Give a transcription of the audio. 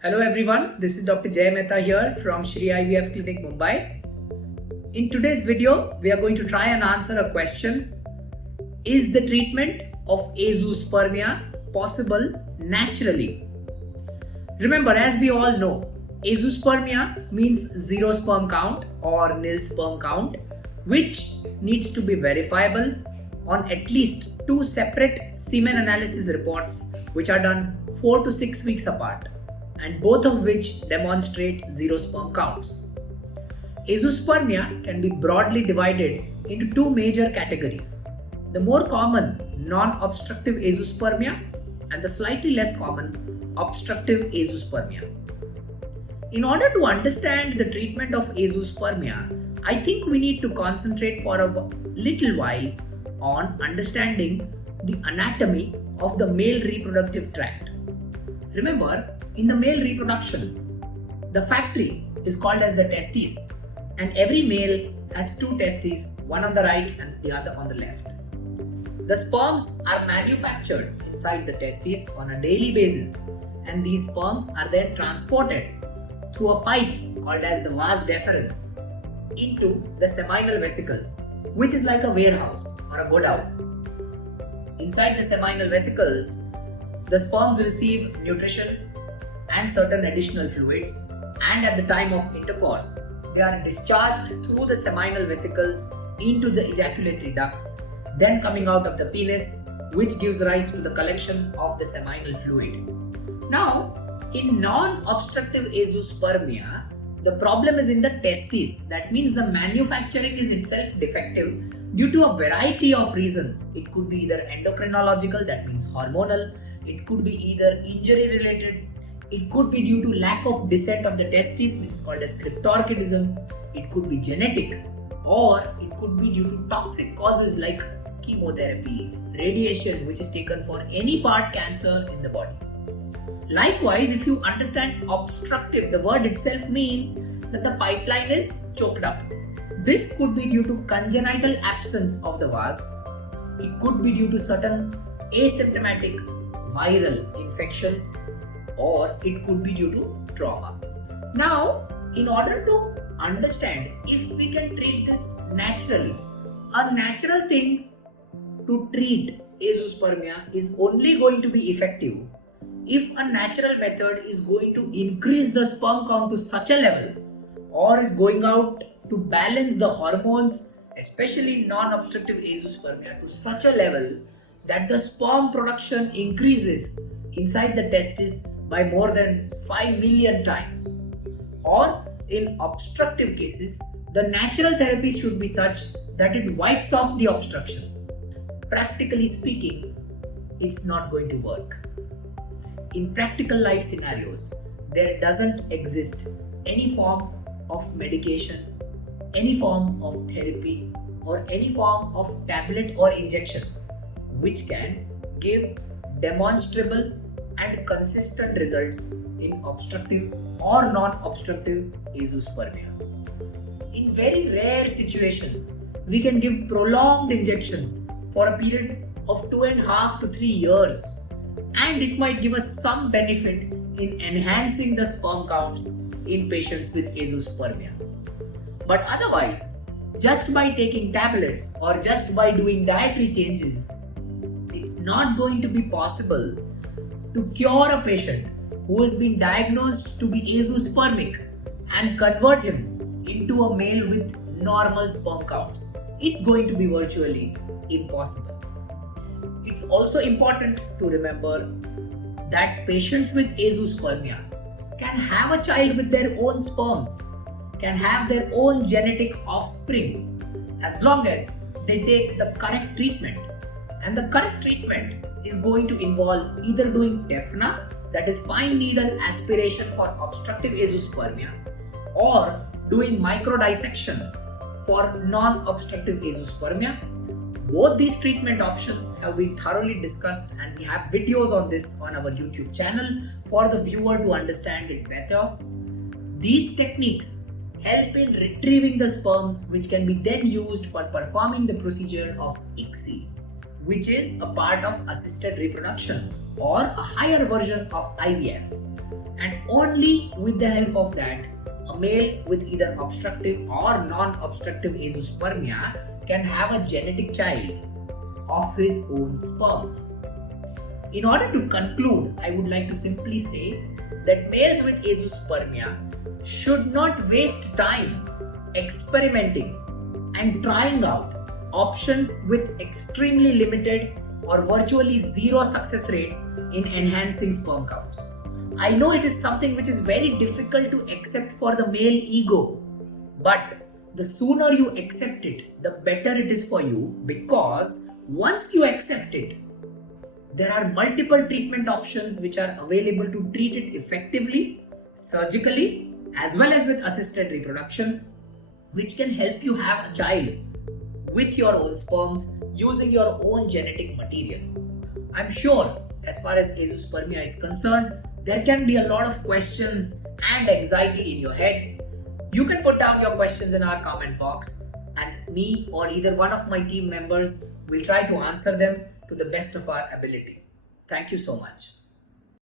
Hello everyone, this is Dr. Jay Mehta here from Shri IVF Clinic, Mumbai. In today's video, we are going to try and answer a question. Is the treatment of azoospermia possible naturally? Remember, as we all know, azoospermia means zero sperm count or nil sperm count, which needs to be verifiable on at least two separate semen analysis reports which are done 4 to 6 weeks apart, and both of which demonstrate zero sperm counts. Azoospermia can be broadly divided into two major categories: the more common non-obstructive azoospermia and the slightly less common obstructive azoospermia. In order to understand the treatment of azoospermia, I think we need to concentrate for a little while on understanding the anatomy of the male reproductive tract. Remember, in the male reproduction, the factory is called as the testes, and every male has two testes, one on the right and the other on the left. The sperms are manufactured inside the testes on a daily basis, and these sperms are then transported through a pipe called as the vas deferens into the seminal vesicles, which is like a warehouse or a godown. Inside the seminal vesicles, the sperms receive nutrition and certain additional fluids, and at the time of intercourse, they are discharged through the seminal vesicles into the ejaculatory ducts, then coming out of the penis, which gives rise to the collection of the seminal fluid. Now, in non-obstructive azoospermia, the problem is in the testes. That means the manufacturing is itself defective due to a variety of reasons. It could be either endocrinological, that means hormonal, it could be either injury related, it could be due to lack of descent of the testes, which is called as cryptorchidism, it could be genetic, or it could be due to toxic causes like chemotherapy, radiation, which is taken for any part cancer in the body. Likewise, if you understand obstructive, the word itself means that the pipeline is choked up. This could be due to congenital absence of the vas. It could be due to certain asymptomatic viral infections, or it could be due to trauma. Now, in order to understand if we can treat this naturally, a natural thing to treat azoospermia is only going to be effective if a natural method is going to increase the sperm count to such a level, or is going out to balance the hormones, especially non-obstructive azoospermia, to such a level that the sperm production increases inside the testis by more than 5 million times. Or in obstructive cases, the natural therapy should be such that it wipes off the obstruction. Practically speaking, it's not going to work. In practical life scenarios, there doesn't exist any form of medication, any form of therapy, or any form of tablet or injection which can give demonstrable and consistent results in obstructive or non-obstructive azoospermia. In very rare situations, we can give prolonged injections for a period of 2.5 to 3 years, and it might give us some benefit in enhancing the sperm counts in patients with azoospermia. But otherwise, just by taking tablets or just by doing dietary changes, it's not going to be possible to cure a patient who has been diagnosed to be azoospermic and convert him into a male with normal sperm counts. It's going to be virtually impossible. It's also important to remember that patients with azoospermia can have a child with their own sperms, can have their own genetic offspring, as long as they take the correct treatment. And the correct treatment is going to involve either doing DEFNA, that is fine needle aspiration for obstructive azoospermia, or doing microdissection for non-obstructive azoospermia. Both these treatment options have been thoroughly discussed, and we have videos on this on our YouTube channel for the viewer to understand it better. These techniques help in retrieving the sperms, which can be then used for performing the procedure of ICSI, which is a part of assisted reproduction or a higher version of IVF. and only with the help of that, a male with either obstructive or non-obstructive azoospermia can have a genetic child of his own sperms. In order to conclude, I would like to simply say that males with azoospermia should not waste time experimenting and trying out options with extremely limited or virtually zero success rates in enhancing sperm counts. I know it is something which is very difficult to accept for the male ego, but the sooner you accept it, the better it is for you, because once you accept it, there are multiple treatment options which are available to treat it effectively, surgically, as well as with assisted reproduction, which can help you have a child with your own sperms using your own genetic material. I'm sure as far as azoospermia is concerned, there can be a lot of questions and anxiety in your head. You can put down your questions in our comment box, and me or either one of my team members will try to answer them to the best of our ability. Thank you so much.